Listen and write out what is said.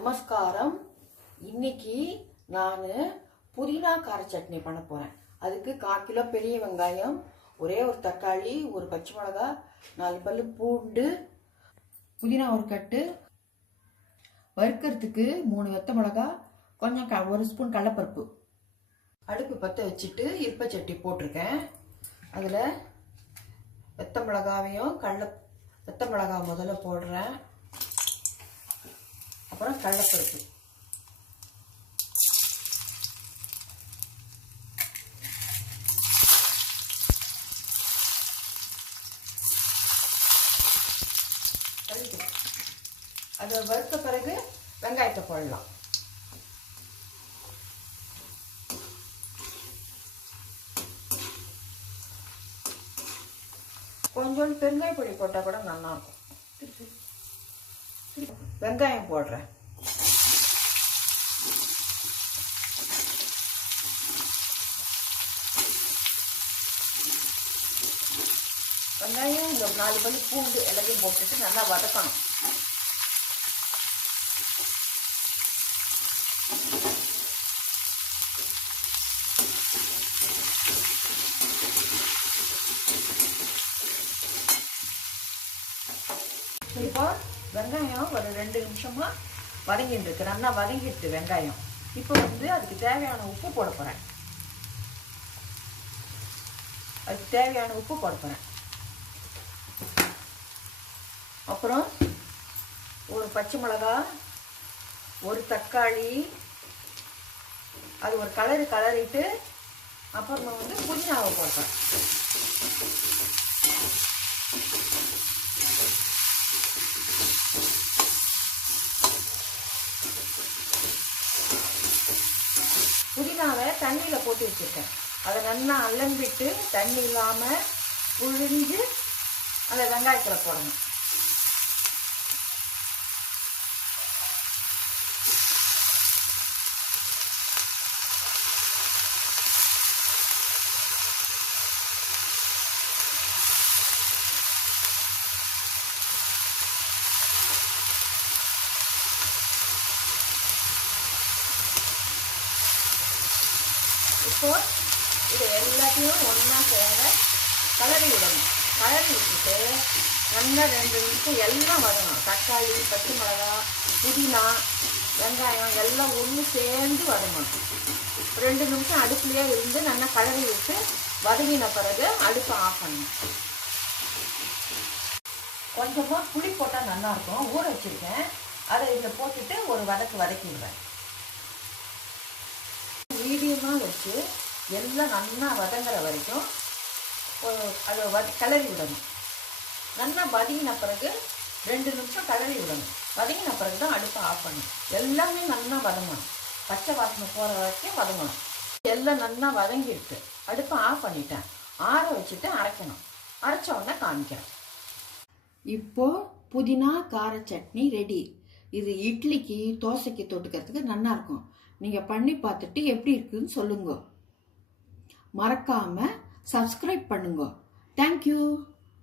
நமஸ்காரம். இன்னைக்கு நான் புதினா கார சட்னி பண்ண போகிறேன் அதுக்கு கால் கிலோ பெரிய வெங்காயம் ஒரே ஒரு தக்காளி ஒரு பச்சை மிளகா நாலு பல்லு பூண்டு புதினா ஒரு கட்டு வறுக்கிறதுக்கு மூணு வெத்த மிளகா கொஞ்சம் க ஒரு ஸ்பூன் கடலப்பருப்பு. அடுப்பு பற்ற வச்சுட்டு இருப்ப சட்டி போட்டிருக்கேன். அதில் வெத்த மிளகாவையும் கடல வெத்த மிளகா முதல்ல போடுறேன். அப்புறம் கடலப்பருப்பு. அதை வறுத்த பிறகு வெங்காயத்தை போடலாம். கொஞ்சோண்டு பெருங்காய பொடி போட்டால் கூட நல்லா இருக்கும் வெங்காயம் போடுறேன். வெங்காயம் இந்த நாலு பல்லு பூண்டு எல்லாத்தையும் போட்டுட்டு நல்லா வதக்கணும். இப்போ வெங்காயம் ஒரு ரெண்டு நிமிஷமாக வதங்கிட்டு இருக்கு நல்லா வதங்கிட்டு வெங்காயம். இப்போ வந்து அதுக்கு தேவையான உப்பு போட போகிறேன் அதுக்கு தேவையான உப்பு போட போகிறேன் அப்புறம் ஒரு பச்சை மிளகா ஒரு தக்காளி அது ஒரு கலரு கலரிட்டு அப்புறமா வந்து புதினாவை போடுறேன் புதினாவை தண்ணியில் போட்டு வச்சுருக்கேன். அதை நல்லா அலம்பிட்டு தண்ணி இல்லாமல் புழிஞ்சு அந்த வெங்காயத்தில் போடணும். இப்போ இது எல்லாத்தையும் ஒன்றா சேர கலரி விடணும் கலரி விட்டுட்டு நல்லா ரெண்டு நிமிஷம் எல்லாம் வரணும். தக்காளி பச்சை மிளகா புதினா வெங்காயம் எல்லாம் ஒன்று சேர்ந்து வரணும். ரெண்டு நிமிஷம் அடுப்புலேயே இருந்து நல்லா கலரி விட்டு வதங்கின பிறகு அடுப்பை ஆஃப் பண்ணணும். கொஞ்சமாக புளி போட்டால் நல்லாயிருக்கும் ஊற வச்சுருக்கேன். அதை இதில் போட்டுட்டு ஒரு வதக்கு வதக்கிடுவேன் மீடியமாக வச்சு எல்லாம் நல்லா வதங்குற வரைக்கும் அதை வத கிளறி விடணும். நல்லா வதங்கின பிறகு ரெண்டு நிமிஷம் கிளறி விடணும். வதங்கின பிறகு தான் அடுப்பை ஆஃப் பண்ணணும். எல்லாமே நல்லா வதங்கணும். பச்சை வாசனை போகிற வரைக்கும் வதங்கணும். எல்லாம் நல்லா வதங்கிருக்கு அடுப்பை ஆஃப் பண்ணிட்டேன். ஆற வச்சுட்டு அரைக்கணும். அரைச்ச உடனே காமிக்கிறேன். இப்போ புதினா கார சட்னி ரெடி இது இட்லிக்கு தோசைக்கு தொட்டுக்கிறதுக்கு நல்லாயிருக்கும் நீங்கள் பண்ணி பார்த்துட்டு எப்படி இருக்குன்னு சொல்லுங்க. மறக்காம சப்ஸ்கிரைப் பண்ணுங்க. தேங்க்யூ